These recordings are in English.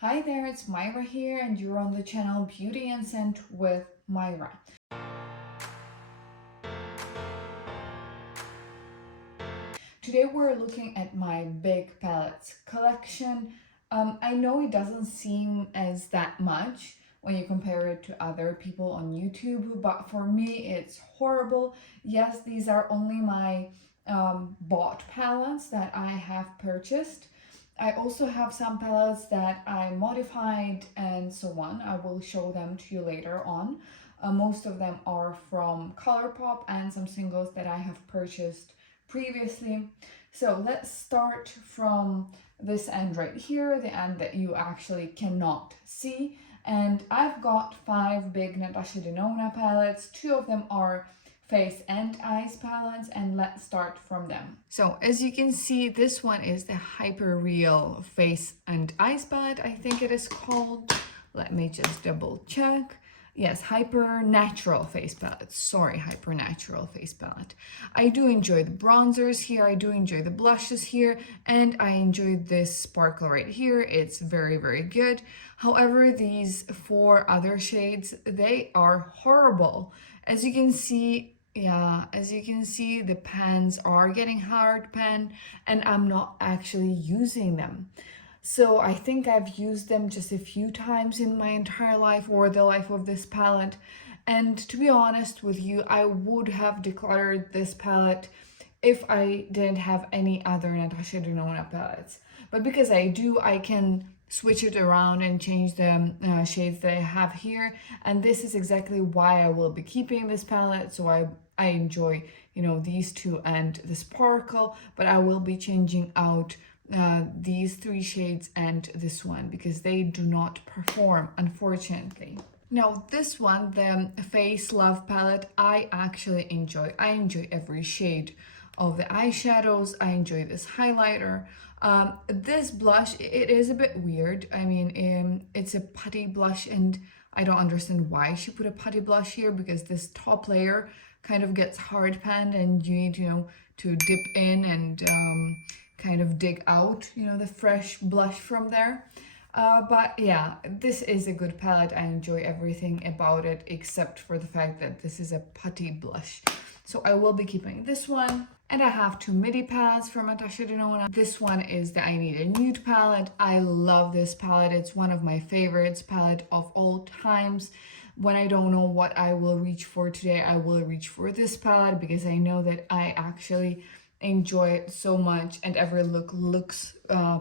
Hi there, it's Myra here and you're on the channel Beauty and Scent with Myra. Today we're looking at my big palettes collection. I know it doesn't seem as that much when you compare it to other people on YouTube, but for me it's horrible. Yes, these are only my bought palettes that I have purchased. I also have some palettes that I modified and so on. I will show them to you later on. Most of them are from ColourPop and some singles that I have purchased previously. So let's start from this end right here, the end that you actually cannot see. And I've got 5 big Natasha Denona palettes. 2 of them are face and eyes palettes, and let's start from them. So as you can see, this one is the Hyper Real face and eyes palette, I think it is called. Let me just double check. Yes, Hyper Natural face palette. Sorry, Hyper Natural face palette. I do enjoy the bronzers here, I do enjoy the blushes here, and I enjoy this sparkle right here. It's very, very good. However, these 4 other shades, they are horrible. As you can see, the pans are getting hard pan and I'm not actually using them. So I think I've used them just a few times in my entire life or the life of this palette. And to be honest with you, I would have decluttered this palette if I didn't have any other Natasha Denona palettes. But because I do, I can switch it around and change the shades that I have here. And this is exactly why I will be keeping this palette. So I enjoy, these 2 and the sparkle, but I will be changing out these 3 shades and this one because they do not perform, unfortunately. Now this one, the Face Love palette, I actually enjoy. I enjoy every shade of the eyeshadows. I enjoy this highlighter. This blush, it is a bit weird. I mean, it's a putty blush and I don't understand why she put a putty blush here because this top layer kind of gets hard panned and you need, to dip in and kind of dig out, the fresh blush from there. But yeah, this is a good palette. I enjoy everything about it except for the fact that this is a putty blush. So I will be keeping this one. And I have 2 midi palettes from Natasha Denona. This one is the I Need a Nude palette. I love this palette. It's one of my favorites palette of all times. When I don't know what I will reach for today, I will reach for this palette because I know that I actually enjoy it so much and every look looks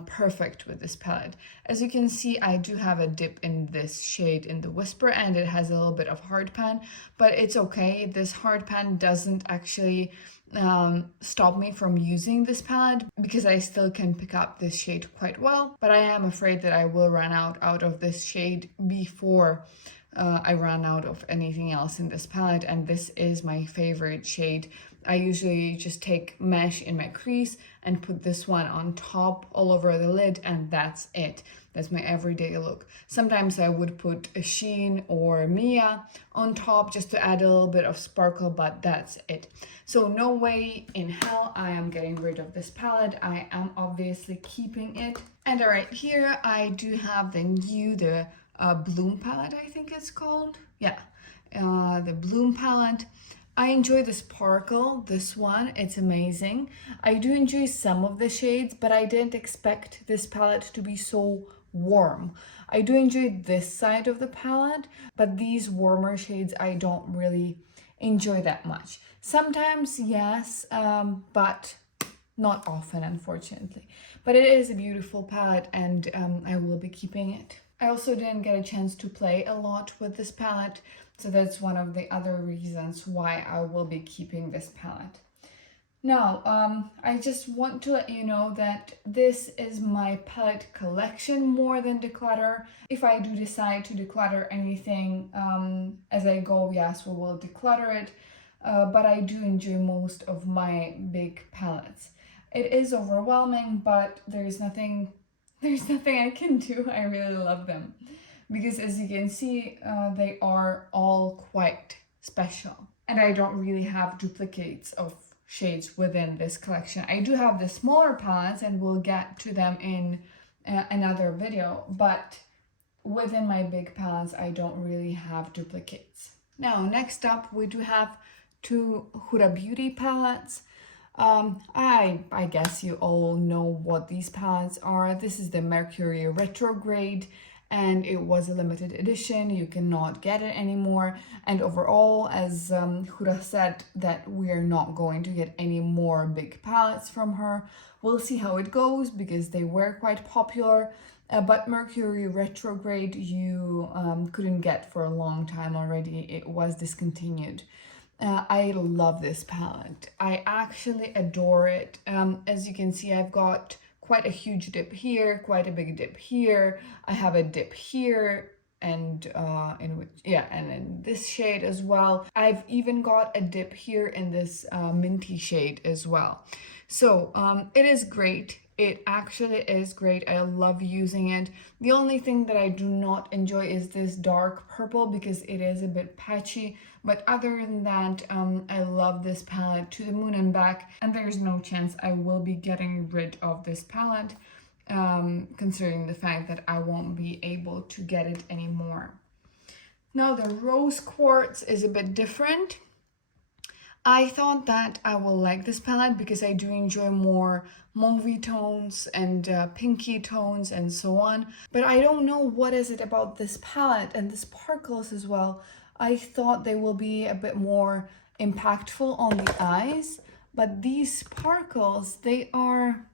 perfect with this palette. As you can see, I do have a dip in this shade in the Whisper and it has a little bit of hard pan, but it's okay. This hard pan doesn't actually stop me from using this palette because I still can pick up this shade quite well, but I am afraid that I will run out of this shade before I run out of anything else in this palette, and this is my favorite shade. I usually just take mesh in my crease and put this one on top all over the lid, and that's it. That's my everyday look. Sometimes I would put a Sheen or Mia on top just to add a little bit of sparkle, but that's it. So no way in hell I am getting rid of this palette. I am obviously keeping it. And right here I do have the Bloom palette, I think it's called. Yeah, the Bloom palette. I enjoy the sparkle, this one, it's amazing. I do enjoy some of the shades, but I didn't expect this palette to be so warm. I do enjoy this side of the palette, but these warmer shades I don't really enjoy that much. Sometimes, yes, but not often, unfortunately. But it is a beautiful palette and I will be keeping it. I also didn't get a chance to play a lot with this palette, so that's one of the other reasons why I will be keeping this palette. Now, I just want to let you know that this is my palette collection more than declutter. If I do decide to declutter anything as I go, yes, we will declutter it, but I do enjoy most of my big palettes. It is overwhelming, but there's nothing I can do. I really love them because as you can see, they are all quite special. And I don't really have duplicates of shades within this collection. I do have the smaller palettes and we'll get to them in another video, but within my big palettes, I don't really have duplicates. Now, next up, we do have two Huda Beauty palettes. I guess you all know what these palettes are. This is the Mercury Retrograde, and it was a limited edition. You cannot get it anymore. And overall, as Huda said, that we're not going to get any more big palettes from her. We'll see how it goes because they were quite popular. But Mercury Retrograde you couldn't get for a long time already. It was discontinued. I love this palette. I actually adore it. As you can see, I've got quite a huge dip here, quite a big dip here. I have a dip here and in this shade as well. I've even got a dip here in this minty shade as well. So it is great. It actually is great. I love using it. The only thing that I do not enjoy is this dark purple because it is a bit patchy. But other than that, I love this palette to the moon and back. And there's no chance I will be getting rid of this palette, considering the fact that I won't be able to get it anymore. Now the rose quartz is a bit different. I thought that I will like this palette because I do enjoy more mauvey tones and pinky tones and so on. But I don't know what is it about this palette and the sparkles as well. I thought they will be a bit more impactful on the eyes. But these sparkles, they are,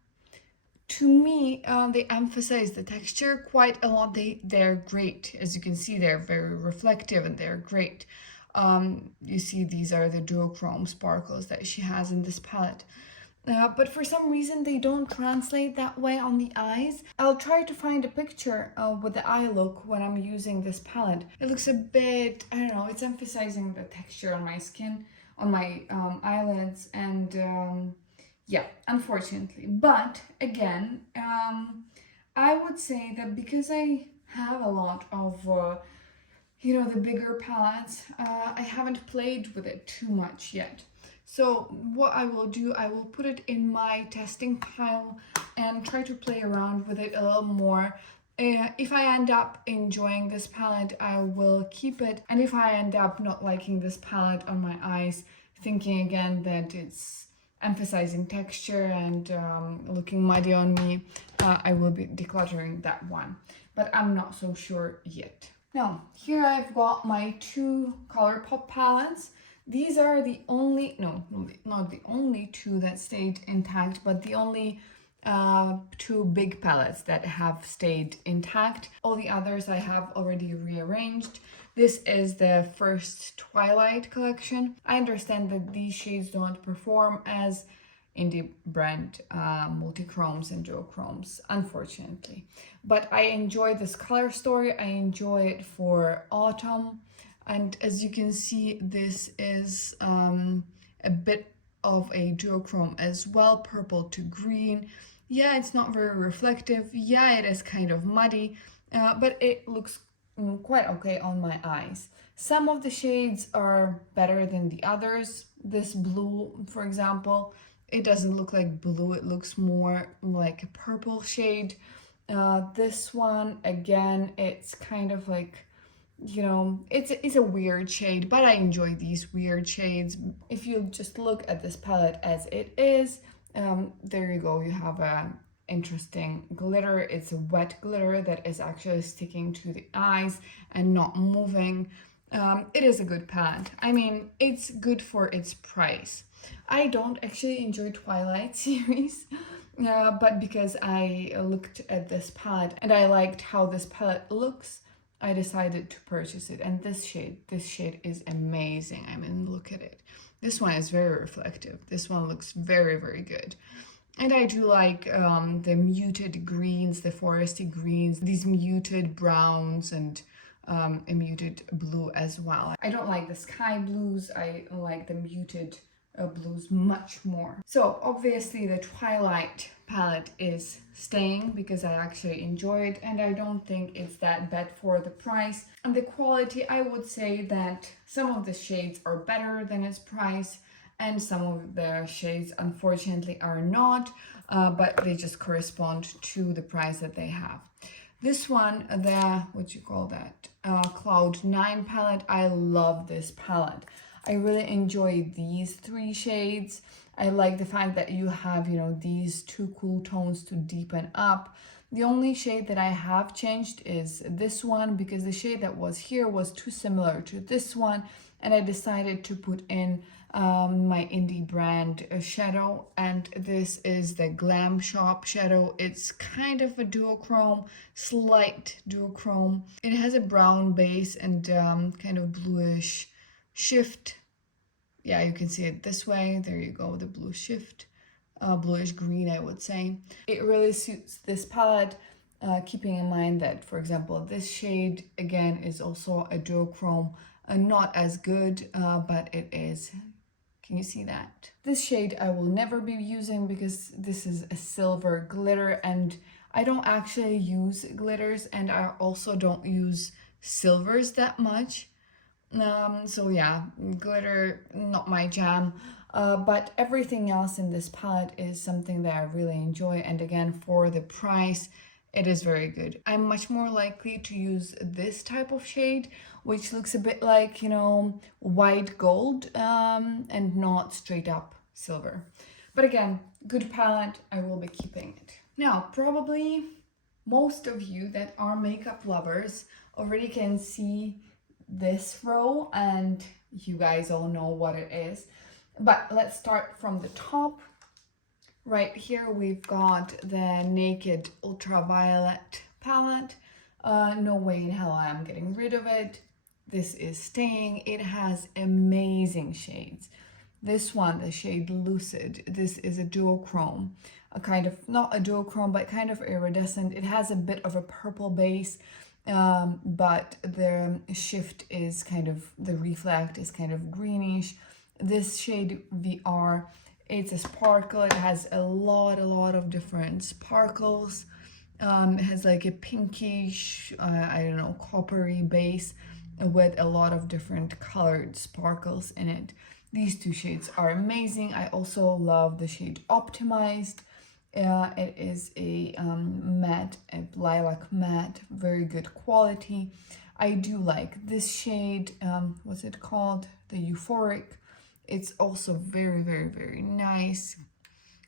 to me, they emphasize the texture quite a lot. They're great. As you can see, they're very reflective and they're great. You see, these are the duochrome sparkles that she has in this palette. But for some reason, they don't translate that way on the eyes. I'll try to find a picture with the eye look when I'm using this palette. It looks a bit, I don't know, it's emphasizing the texture on my skin, on my eyelids, and yeah, unfortunately. But again, I would say that because I have a lot of the bigger palettes, I haven't played with it too much yet. So what I will do, I will put it in my testing pile and try to play around with it a little more. If I end up enjoying this palette, I will keep it. And if I end up not liking this palette on my eyes, thinking again that it's emphasizing texture and looking muddy on me, I will be decluttering that one. But I'm not so sure yet. Now, here I've got my two ColourPop palettes. These are the only, no, not the only two that stayed intact, but the only two big palettes that have stayed intact. All the others I have already rearranged. This is the first Twilight collection. I understand that these shades don't perform as indie brand multi-chromes and duochromes, unfortunately. But I enjoy this color story. I enjoy it for autumn. And as you can see, this is a bit of a duochrome as well, purple to green. Yeah, it's not very reflective. Yeah, it is kind of muddy, but it looks quite okay on my eyes. Some of the shades are better than the others. This blue, for example, it doesn't look like blue. It looks more like a purple shade. This one, again, it's kind of like, it's a weird shade, but I enjoy these weird shades. If you just look at this palette as it is, there you go, you have an interesting glitter. It's a wet glitter that is actually sticking to the eyes and not moving. It is a good palette. I mean, it's good for its price. I don't actually enjoy Twilight series, but because I looked at this palette and I liked how this palette looks, I decided to purchase it. And this shade is amazing. I mean, look at it. This one is very reflective. This one looks very, very good. And I do like the muted greens, the foresty greens, these muted browns, and a muted blue as well. I don't like the sky blues. I like the muted blues much more. So obviously the Twilight palette is staying because I actually enjoy it, and I don't think it's that bad for the price. And the quality, I would say that some of the shades are better than its price, and some of the shades unfortunately are not, but they just correspond to the price that they have. This one, the, what you call that, Cloud 9 palette, I love this palette. I really enjoy these three shades. I like the fact that you have, you know, these two cool tones to deepen up. The only shade that I have changed is this one because the shade that was here was too similar to this one, and I decided to put in my indie brand shadow, and this is the Glam Shop shadow. It's kind of a duochrome, slight duochrome. It has a brown base and kind of bluish shift. Yeah, you can see it this way. There you go, the blue shift. Bluish green, I would say. It really suits this palette, keeping in mind that, for example, this shade again is also a duochrome, not as good, but it is. Can you see that? This shade I will never be using because this is a silver glitter, and I don't actually use glitters, and I also don't use silvers that much. So yeah, glitter, not my jam. But everything else in this palette is something that I really enjoy, and again, for the price, it is very good. I'm much more likely to use this type of shade, which looks a bit like, you know, white gold, and not straight up silver. But again, good palette, I will be keeping it. Now, probably most of you that are makeup lovers already can see this row, and you guys all know what it is. But let's start from the top. Right here we've got the Naked Ultraviolet palette. No way in hell I'm getting rid of it. This is staying. It has amazing shades. This one, the shade Lucid, this is a duochrome, a kind of, not a duochrome, but kind of iridescent. It has a bit of a purple base, but the shift is kind of, the reflect is kind of greenish. This shade VR, it's a sparkle. It has a lot of different sparkles. It has like a pinkish, I don't know, coppery base with a lot of different colored sparkles in it. These two shades are amazing. I also love the shade Optimized. It is a matte, a lilac matte, very good quality. I do like this shade, what's it called? The Euphoric. It's also very nice.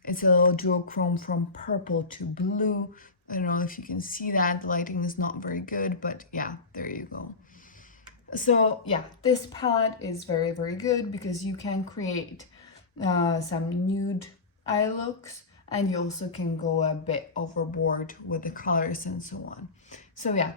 It's a little duochrome from purple to blue. I don't know if you can see that. The lighting is not very good, but yeah, there you go. So yeah, this palette is very good because you can create some nude eye looks, and you also can go a bit overboard with the colors and so on. So yeah,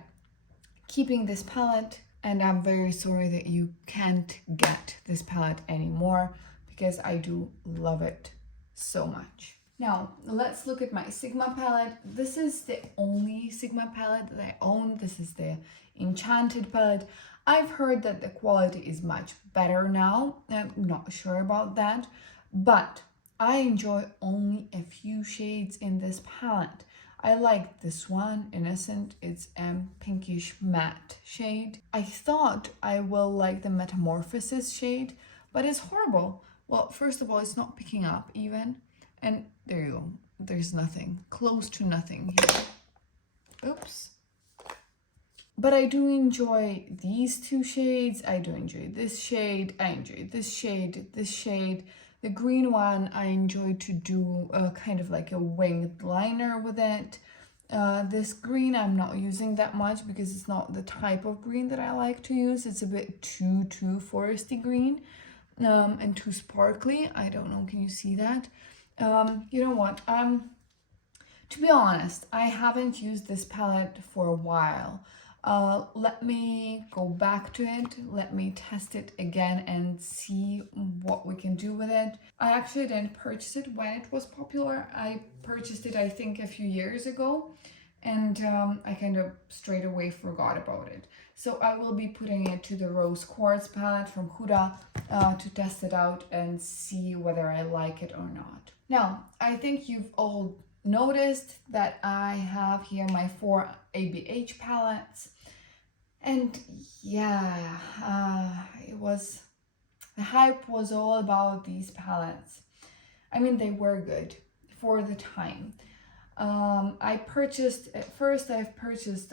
keeping this palette, and I'm very sorry that you can't get this palette anymore because I do love it so much. Now, let's look at my Sigma palette. This is the only Sigma palette that I own. This is the Enchanted palette. I've heard that the quality is much better now. I'm not sure about that, but I enjoy only a few shades in this palette. I like this one, Innocent. It's a pinkish matte shade. I thought I will like the Metamorphosis shade, but it's horrible. Well, first of all, it's not picking up even. And there you go. There's nothing, close to nothing here. Oops. But I do enjoy these two shades. I do enjoy this shade. I enjoy this shade, this shade. The green one, I enjoy to do kind of like a winged liner with it. This green I'm not using that much because it's not the type of green that I like to use. It's a bit too foresty green, and too sparkly. I don't know, can you see that? You know what? To be honest, I haven't used this palette for a while. Let me go back to it. Let me test it again and see what we can do with it. I actually didn't purchase it when it was popular. I purchased it, I think, a few years ago, and I kind of straight away forgot about it. So I will be putting it to the Rose Quartz palette from Huda to test it out and see whether I like it or not. Now, I think you've all noticed that I have here my 4 ABH palettes, and yeah, the hype was all about these palettes. I mean, they were good for the time. I've purchased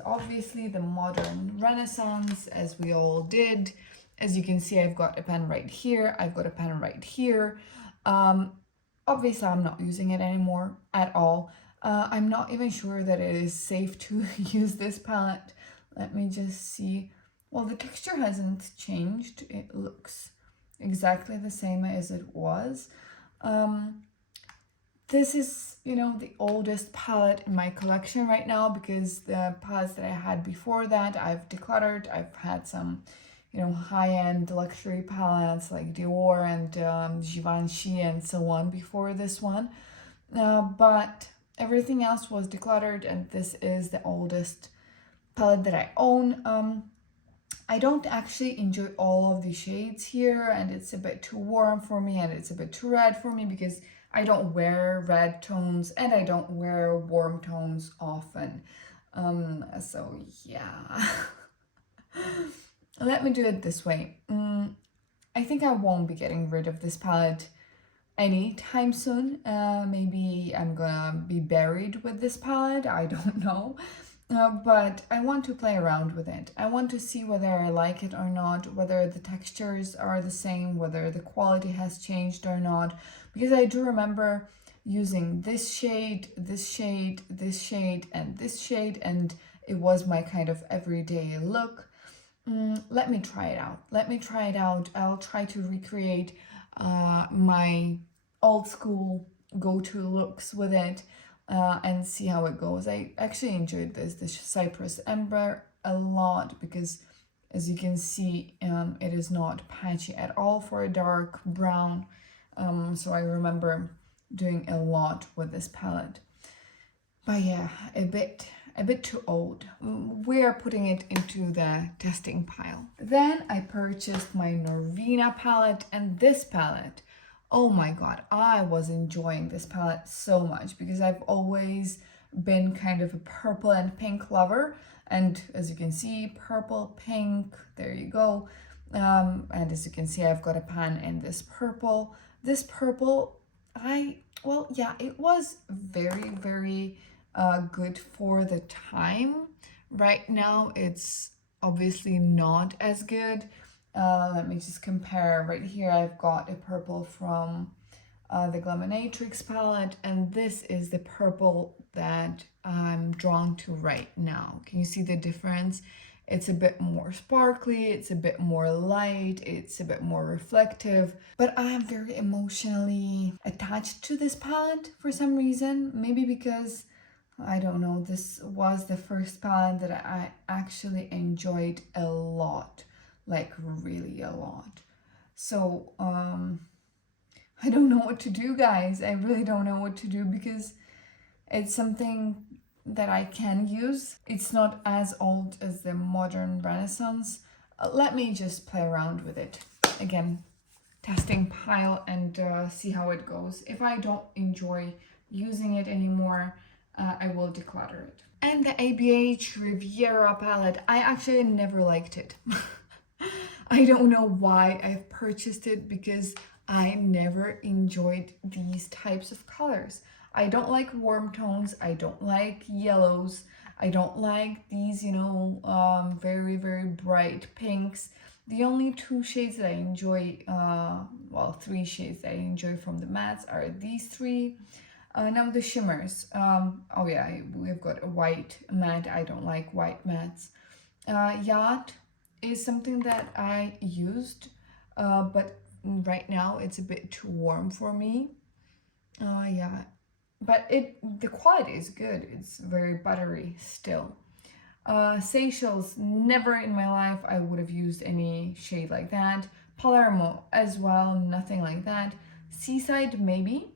obviously the Modern Renaissance, as we all did. As you can see, I've got a pen right here, I've got a pen right here. Obviously, I'm not using it anymore at all. I'm not even sure that it is safe to use this palette. Let me just see. Well, the texture hasn't changed. It looks exactly the same as it was. This is, you know, the oldest palette in my collection right now, because the palettes that I had before that, I've decluttered. I've had some, you know, high-end luxury palettes like Dior and Givenchy and so on before this one. But everything else was decluttered, and this is the oldest palette that I own. I don't actually enjoy all of the shades here, and it's a bit too warm for me, and it's a bit too red for me, because I don't wear red tones and I don't wear warm tones often. So yeah. Let me do it this way. I think I won't be getting rid of this palette anytime soon. Maybe I'm gonna be buried with this palette, I don't know. But I want to play around with it. I want to see whether I like it or not, whether the textures are the same, whether the quality has changed or not. Because I do remember using this shade, this shade, this shade, and this shade, and it was my kind of everyday look. Let me try it out. Let me try it out. I'll try to recreate my old school go-to looks with it. And see how it goes. I actually enjoyed this Cypress Ember a lot, because as you can see, it is not patchy at all for a dark brown. So I remember doing a lot with this palette. But yeah, a bit too old. We're putting it into the testing pile. Then I purchased my Norvina palette, and this palette, oh my god, I was enjoying this palette so much, because I've always been kind of a purple and pink lover, and as you can see, purple, pink, there you go. And as you can see, I've got a pan in this purple. This purple, well, yeah, it was very, very good for the time. Right now, it's obviously not as good. Let me just compare. Right here, I've got a purple from the Glaminatrix palette, and this is the purple that I'm drawn to right now. Can you see the difference? It's a bit more sparkly, it's a bit more light, it's a bit more reflective, but I am very emotionally attached to this palette for some reason. Maybe because, I don't know, this was the first palette that I actually enjoyed a lot. Like really a lot. So I don't know what to do, guys. I really don't know what to do, because it's something that I can use. It's not as old as the Modern Renaissance. Let me just play around with it. Again, testing pile, and see how it goes. If I don't enjoy using it anymore, I will declutter it. And the ABH Riviera palette, I actually never liked it. I don't know why I've purchased it, because I never enjoyed these types of colors. I don't like warm tones, I don't like yellows, I don't like these, you know, very, very bright pinks. The only two shades that I enjoy, well, three shades that I enjoy from the mattes are these three. Now the shimmers, oh yeah, we've got a white matte, I don't like white mattes. Yacht is something that I used, but right now it's a bit too warm for me. Yeah, but the quality is good. It's very buttery still. Seychelles, never in my life I would have used any shade like that. Palermo as well, nothing like that. Seaside, maybe.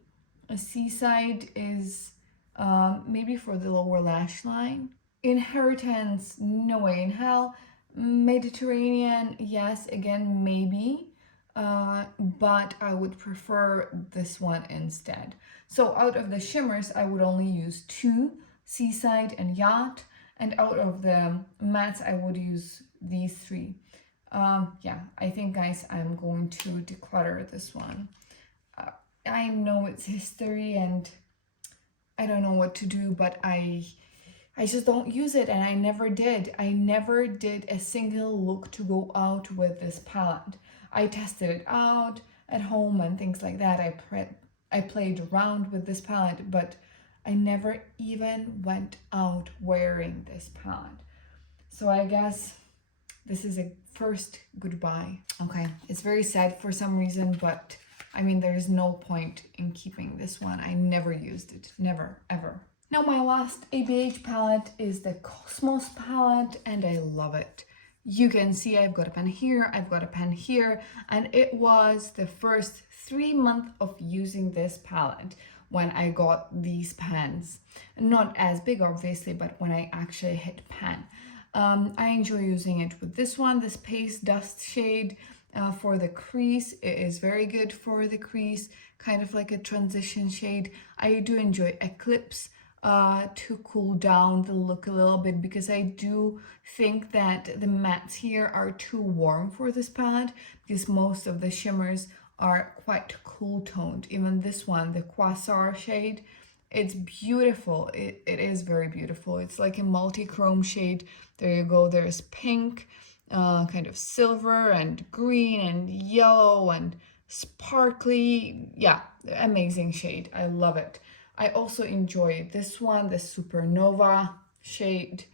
A Seaside is maybe for the lower lash line. Inheritance, no way in hell. Mediterranean, yes, again, maybe, but I would prefer this one instead. So out of the shimmers, I would only use two, Seaside and Yacht, and out of the mattes, I would use these three. Yeah, I think, guys, I'm going to declutter this one. I know it's history, and I don't know what to do, but I just don't use it, and I never did. I never did a single look to go out with this palette. I tested it out at home and things like that. I played around with this palette, but I never even went out wearing this palette. So I guess this is a first goodbye. Okay, it's very sad for some reason, but I mean, there's no point in keeping this one. I never used it, never, ever. Now my last ABH palette is the Cosmos palette, and I love it. You can see I've got a pen here, I've got a pen here, and it was the first 3 months of using this palette when I got these pens. Not as big, obviously, but when I actually hit pen. I enjoy using it with this one, this Paste Dust shade for the crease. It is very good for the crease, kind of like a transition shade. I do enjoy Eclipse to cool down the look a little bit, because I do think that the mattes here are too warm for this palette, because most of the shimmers are quite cool toned. Even this one, the Quasar shade, it's beautiful. It is very beautiful. It's like a multi-chrome shade. There you go. There's pink, kind of silver and green and yellow and sparkly. Yeah, amazing shade. I love it. I also enjoy this one, the Supernova shade.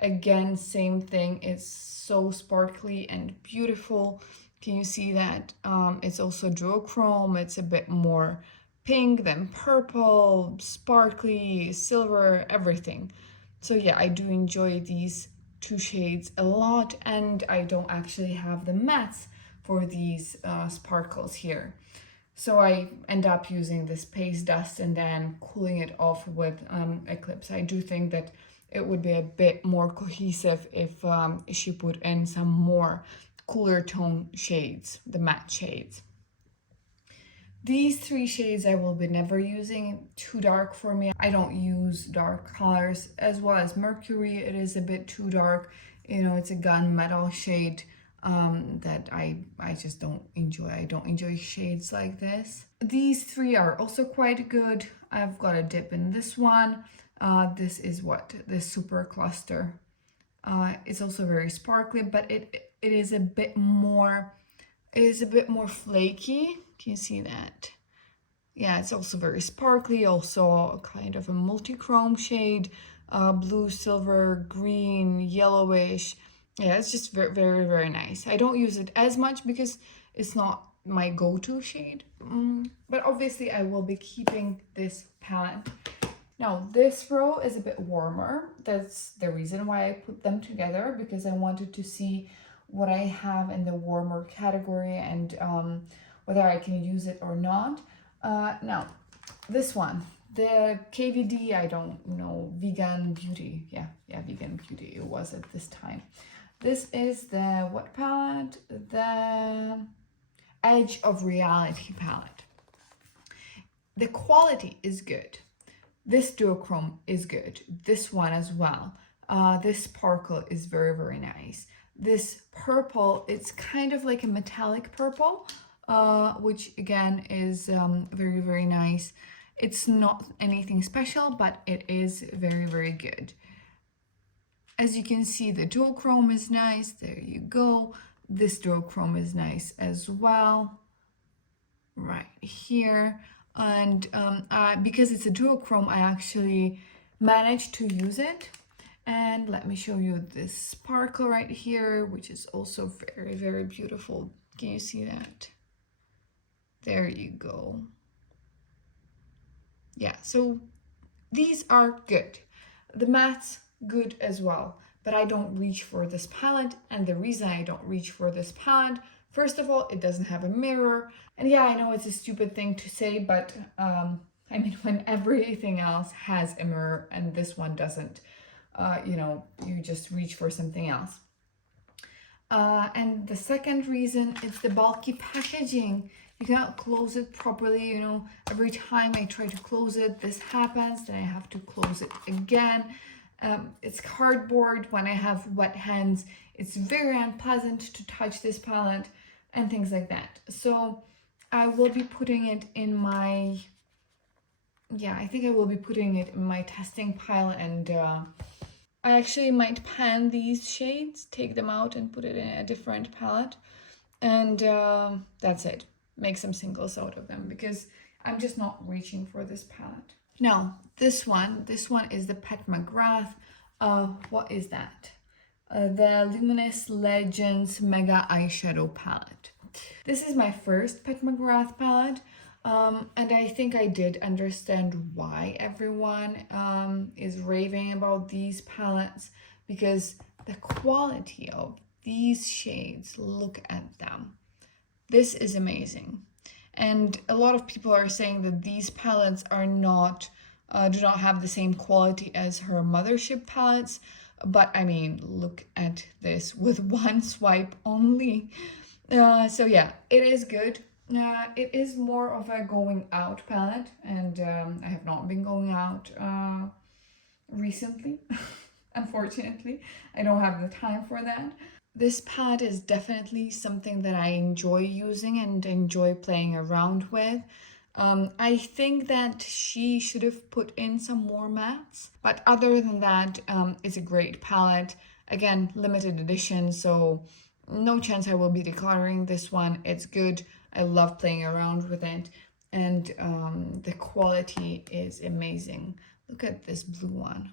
Again, same thing. It's so sparkly and beautiful. Can you see that? It's also duochrome. It's a bit more pink than purple, sparkly, silver, everything. So yeah, I do enjoy these two shades a lot, and I don't actually have the mattes for these sparkles here. So I end up using this Paste Dust and then cooling it off with Eclipse. I do think that it would be a bit more cohesive if she put in some more cooler tone shades, the matte shades. These three shades I will be never using, too dark for me. I don't use dark colors, as well as Mercury. It is a bit too dark. You know, it's a gunmetal shade that I just don't enjoy. I don't enjoy shades like this. These three are also quite good. I've got a dip in this one. This is what? The Super Cluster. It's also very sparkly, but it is a bit more, flaky. Can you see that? Yeah, it's also very sparkly, also kind of a multi-chrome shade, blue, silver, green, yellowish. Yeah, it's just very, very, very nice. I don't use it as much because it's not my go-to shade, but obviously I will be keeping this palette. Now, this row is a bit warmer. That's the reason why I put them together, because I wanted to see what I have in the warmer category and whether I can use it or not. Now, this one, the KVD, I don't know, Vegan Beauty. Yeah, Vegan Beauty it was at this time. This is the, what palette? The Edge of Reality palette. The quality is good. This duochrome is good. This one as well. This sparkle is very, very nice. This purple, it's kind of like a metallic purple, which again is very, very nice. It's not anything special, but it is very, very good. As you can see, the duochrome is nice. There you go. This duochrome is nice as well, right here. And because it's a duochrome, I actually managed to use it. And let me show you this sparkle right here, which is also very, very beautiful. Can you see that? There you go. Yeah, so these are good. The mattes, good as well. But I don't reach for this palette. And the reason I don't reach for this palette, first of all, it doesn't have a mirror. And yeah, I know it's a stupid thing to say, but I mean, when everything else has a mirror and this one doesn't, you know, you just reach for something else. And the second reason is the bulky packaging. You cannot close it properly, you know. Every time I try to close it, this happens, then I have to close it again. It's cardboard. When I have wet hands, it's very unpleasant to touch this palette and things like that. So I will be putting it in my yeah, I think I will be putting it in my testing pile, and I actually might pan these shades, take them out and put it in a different palette, and that's it. Make some singles out of them because I'm just not reaching for this palette. Now, this one is the Pet McGrath. What is that? The Luminous Legends Mega Eyeshadow Palette. This is my first Pet McGrath palette, and I think I did understand why everyone is raving about these palettes, because the quality of these shades, look at them. This is amazing. And a lot of people are saying that these palettes are not, do not have the same quality as her mothership palettes. But I mean, look at this with one swipe only. So yeah, it is good. It is more of a going out palette, and I have not been going out recently. Unfortunately, I don't have the time for that. This palette is definitely something that I enjoy using and enjoy playing around with. I think that she should have put in some more mattes, but other than that, it's a great palette. Again, limited edition, so no chance I will be decluttering this one. It's good. I love playing around with it, and the quality is amazing. Look at this blue one.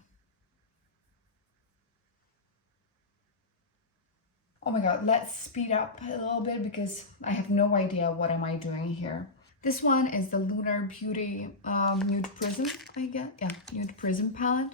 Oh my god, let's speed up a little bit because I have no idea what am I doing here. This one is the Lunar Beauty Nude Prism, I guess. Yeah, Nude Prism palette.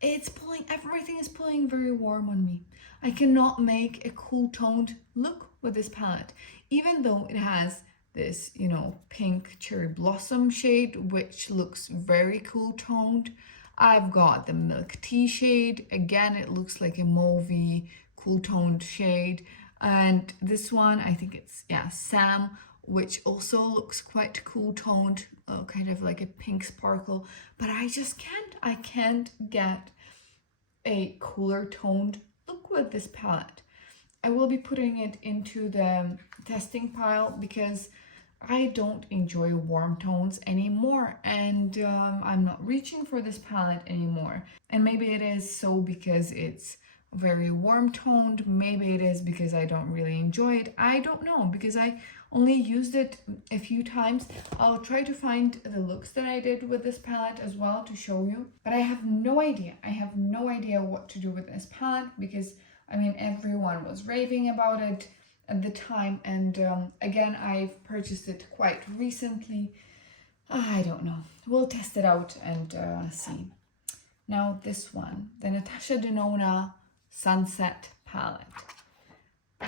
It's pulling, everything is pulling very warm on me. I cannot make a cool toned look with this palette, even though it has this, you know, pink cherry blossom shade, which looks very cool toned. I've got the milk tea shade. Again, it looks like a mauvey, cool toned shade. And this one, I think it's, yeah, Sam, which also looks quite cool toned, kind of like a pink sparkle. But I just can't get a cooler toned look with this palette. I will be putting it into the testing pile because I don't enjoy warm tones anymore, and I'm not reaching for this palette anymore. And maybe it is so because it's very warm toned, maybe it is because I don't really enjoy it. I don't know, because I only used it a few times. I'll try to find the looks that I did with this palette as well to show you, but I have no idea. I have no idea what to do with this palette because I mean everyone was raving about it at the time, and again, I've purchased it quite recently. I don't know. We'll test it out and see. Now this one, the Natasha Denona Sunset palette.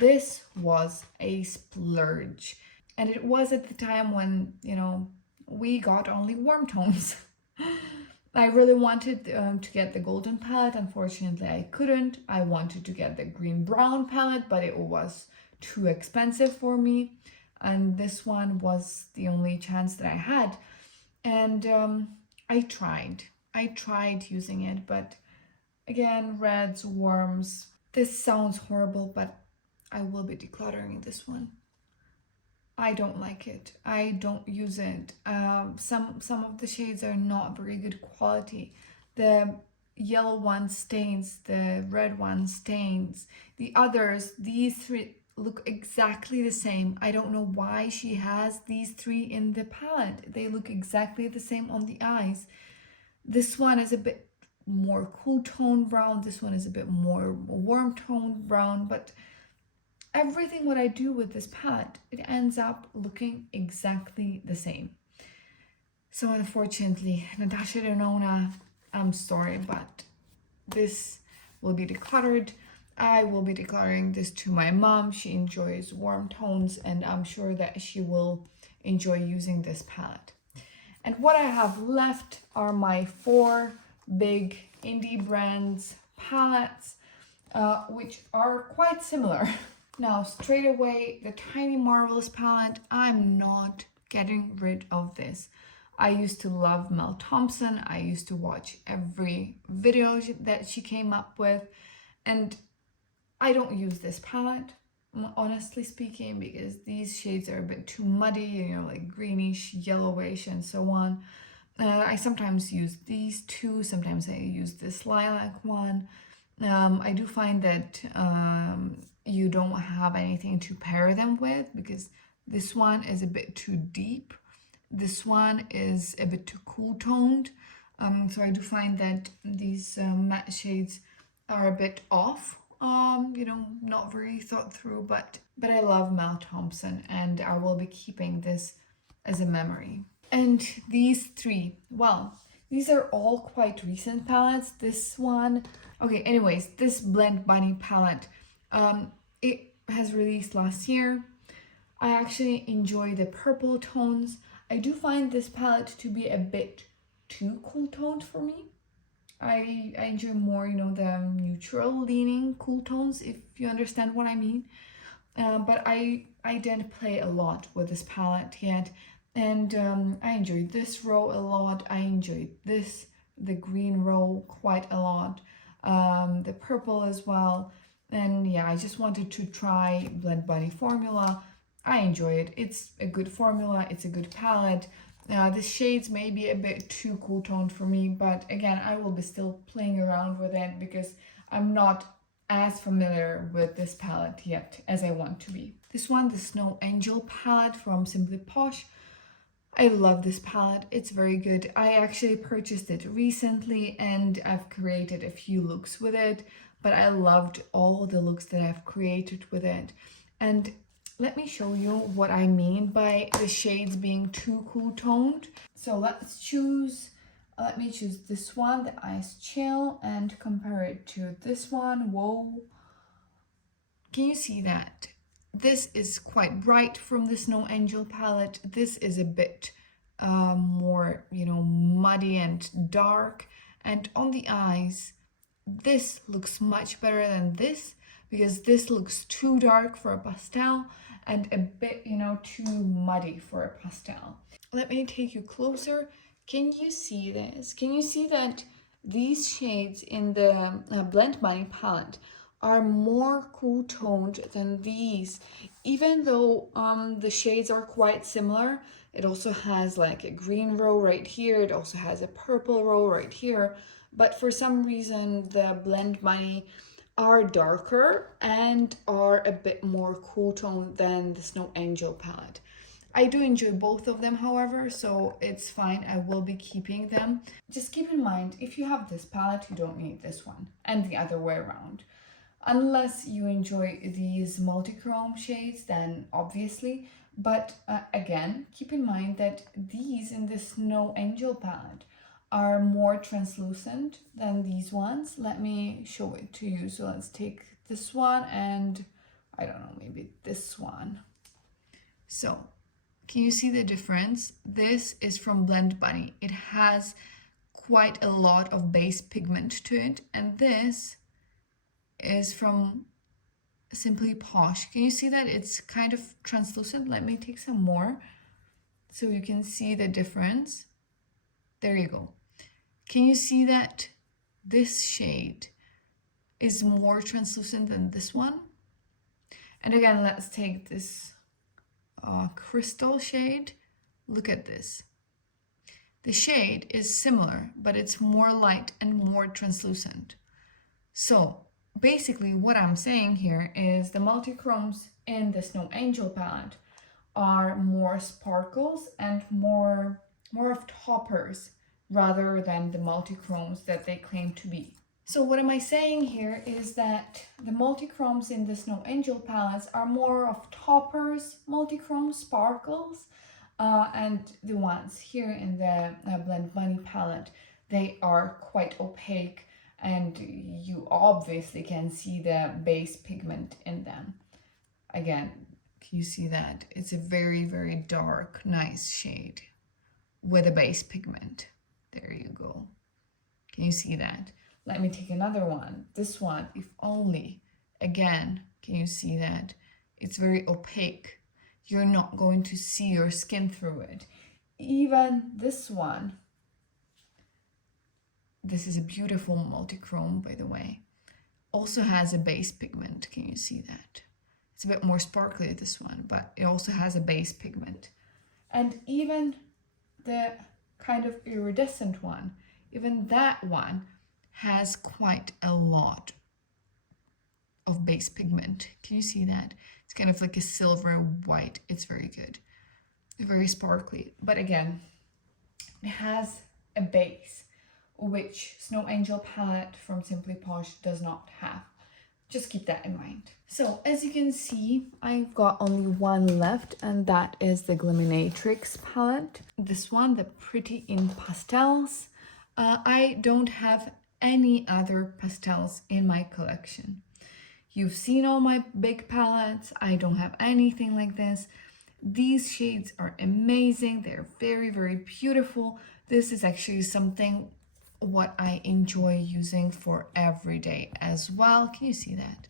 This was a splurge, and it was at the time when, you know, we got only warm tones. I really wanted to get the golden palette. Unfortunately, I couldn't. I wanted to get the green brown palette, but it was too expensive for me, and this one was the only chance that I had. And I tried using it, but again, reds, warms. This sounds horrible, but I will be decluttering this one. I don't like it. I don't use it. Some of the shades are not very good quality. The yellow one stains, the red one stains. The others, these three look exactly the same. I don't know why she has these three in the palette. They look exactly the same on the eyes. This one is a bit more cool tone brown. This one is a bit more warm tone brown, but everything what I do with this palette, it ends up looking exactly the same. So unfortunately, Natasha Denona, I'm sorry, but this will be decluttered. I will be declaring this to my mom. She enjoys warm tones, and I'm sure that she will enjoy using this palette. And what I have left are my 4 big indie brands palettes, which are quite similar. Now, straight away, the Tiny Marvelous palette, I'm not getting rid of this. I used to love Mel Thompson. I used to watch every video that she came up with, and I don't use this palette, honestly speaking, because these shades are a bit too muddy, you know, like greenish, yellowish, and so on. I sometimes use these two, sometimes I use this lilac one. I do find that you don't have anything to pair them with because this one is a bit too deep. This one is a bit too cool toned. So I do find that these matte shades are a bit off. You know, not very thought through, but I love Mel Thompson and I will be keeping this as a memory. And these three, well, these are all quite recent palettes. This one, okay, anyways, this Blend Bunny palette, it has released last year. I actually enjoy the purple tones. I do find this palette to be a bit too cool toned for me. I enjoy more, you know, the neutral leaning cool tones, if you understand what I mean. But I didn't play a lot with this palette yet. And I enjoyed this row a lot. I enjoyed the green row quite a lot. The purple as well. And yeah, I just wanted to try Blend Bunny formula. I enjoy it. It's a good formula. It's a good palette. The shades may be a bit too cool toned for me, but again, I will be still playing around with it because I'm not as familiar with this palette yet as I want to be. This one, the Snow Angel palette from Simply Posh. I love this palette. It's very good. I actually purchased it recently and I've created a few looks with it, but I loved all the looks that I've created with it. And let me show you what I mean by the shades being too cool toned. So let me choose this one, the Ice Chill, and compare it to this one. Whoa. Can you see that? This is quite bright from the Snow Angel palette. This is a bit more, you know, muddy and dark. And on the eyes, this looks much better than this because this looks too dark for a pastel and a bit, you know, too muddy for a pastel. Let me take you closer. Can you see this? Can you see that these shades in the Blend Bunny palette are more cool toned than these? Even though the shades are quite similar, it also has like a green row right here, it also has a purple row right here, but for some reason the Blend Bunny are darker and are a bit more cool toned than the Snow Angel palette. I do enjoy both of them, however, so it's fine. I will be keeping them. Just keep in mind, if you have this palette, you don't need this one, and the other way around. Unless you enjoy these multi-chrome shades, then obviously. But again, keep in mind that these in the Snow Angel palette are more translucent than these ones. Let me show it to you. So let's take this one and I don't know, maybe this one. So can you see the difference? This is from Blend Bunny. It has quite a lot of base pigment to it, and this is from Simply Posh. Can you see that it's kind of translucent? Let me take some more so you can see the difference. There you go. Can you see that this shade is more translucent than this one? And again, let's take this crystal shade. Look at this. The shade is similar, but it's more light and more translucent. So basically what I'm saying here is the multi-chromes in the Snow Angel palette are more sparkles and more of toppers rather than the multi-chromes that they claim to be. So what am I saying here is that the multi-chromes in the Snow Angel palettes are more of toppers, multi-chrome sparkles, and the ones here in the Blend Bunny palette, they are quite opaque and you obviously can see the base pigment in them. Again, can you see that? It's a very, very dark, nice shade with a base pigment. There you go. Can you see that? Let me take another one. This one, if only. Again, can you see that? It's very opaque. You're not going to see your skin through it. Even this one. This is a beautiful multi-chrome, by the way. Also has a base pigment. Can you see that? It's a bit more sparkly, this one, but it also has a base pigment. And even the kind of iridescent one, even that one has quite a lot of base pigment. Can you see that? It's kind of like a silver white. It's very good, very sparkly. But again, it has a base, which Snow Angel palette from Simply Posh does not have. Just keep that in mind. So as you can see, I've got only one left, and that is the Glimminatrix palette. This one, the Pretty in Pastels. I don't have any other pastels in my collection. You've seen all my big palettes. I don't have anything like this. These shades are amazing. They're very, very beautiful. This is actually something what I enjoy using for every day as well. Can you see that?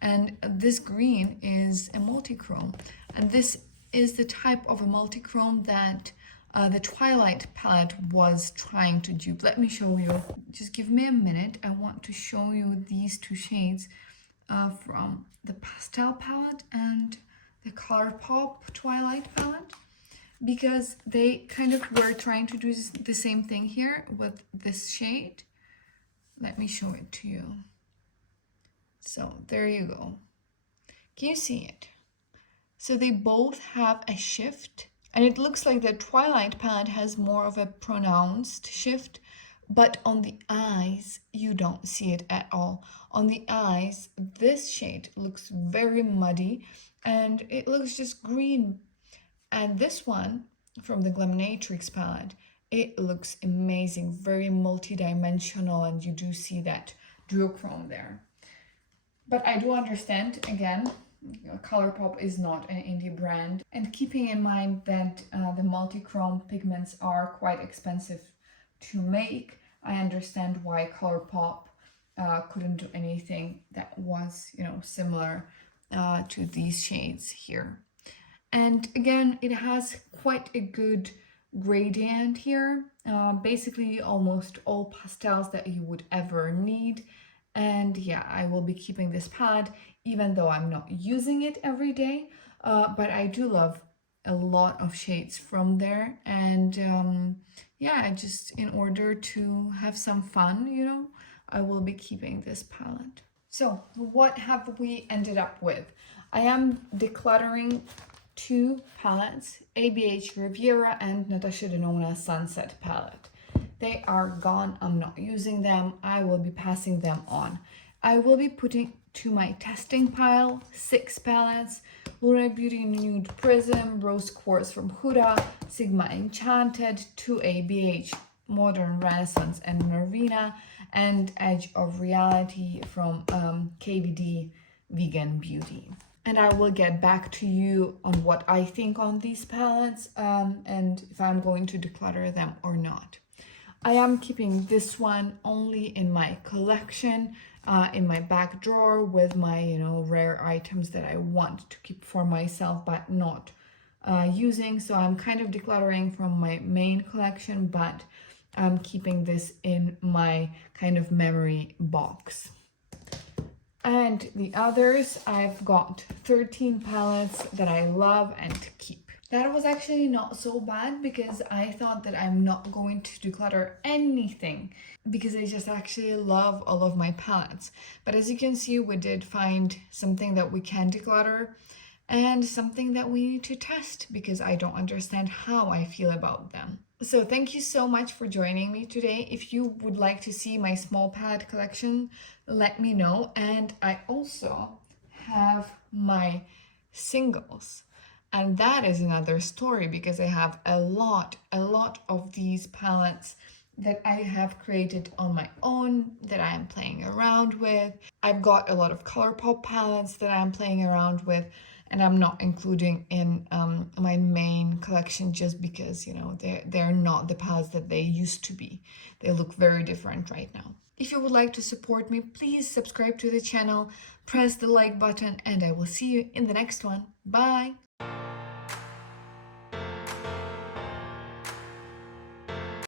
And this green is a multi-chrome, and this is the type of a multi-chrome that the Twilight palette was trying to dupe. Let me show you. Just give me a minute. I want to show you these two shades from the pastel palette and the ColourPop Twilight palette, because they kind of were trying to do the same thing here with this shade. Let me show it to you. So there you go. Can you see it? So they both have a shift, and it looks like the Twilight palette has more of a pronounced shift, but on the eyes, you don't see it at all. On the eyes, this shade looks very muddy, and it looks just green. And this one from the Glimminatrix palette, it looks amazing, very multi-dimensional, and you do see that duochrome there. But I do understand, again, ColourPop is not an indie brand, and keeping in mind that the multi-chrome pigments are quite expensive to make, I understand why ColourPop couldn't do anything that was, similar to these shades here. And again, it has quite a good gradient here, basically almost all pastels that you would ever need. And yeah, I will be keeping this palette even though I'm not using it every day, but I do love a lot of shades from there. And yeah, just in order to have some fun, I will be keeping this palette. So what have we ended up with? I am decluttering two palettes, ABH Riviera and Natasha Denona Sunset palette. They are gone. I'm not using them. I will be passing them on. I will be putting to my testing pile 6 palettes: Lunar Beauty Nude Prism, Rose Quartz from Huda, Sigma Enchanted, 2 ABH Modern Renaissance and Nervina, and Edge of Reality from KVD Vegan Beauty. And I will get back to you on what I think on these palettes and if I'm going to declutter them or not. I am keeping this one only in my collection, in my back drawer with my, rare items that I want to keep for myself but not using. So I'm kind of decluttering from my main collection, but I'm keeping this in my kind of memory box. And the others, I've got 13 palettes that I love and keep. That was actually not so bad, because I thought that I'm not going to declutter anything because I just actually love all of my palettes. But as you can see, we did find something that we can declutter and something that we need to test because I don't understand how I feel about them. So thank you so much for joining me today. If you would like to see my small palette collection, let me know. And I also have my singles. And that is another story because I have a lot of these palettes that I have created on my own that I am playing around with. I've got a lot of ColourPop palettes that I'm playing around with, and I'm not including in my main collection just because, they're not the palettes that they used to be. They look very different right now. If you would like to support me, please subscribe to the channel, press the like button, and I will see you in the next one. Bye!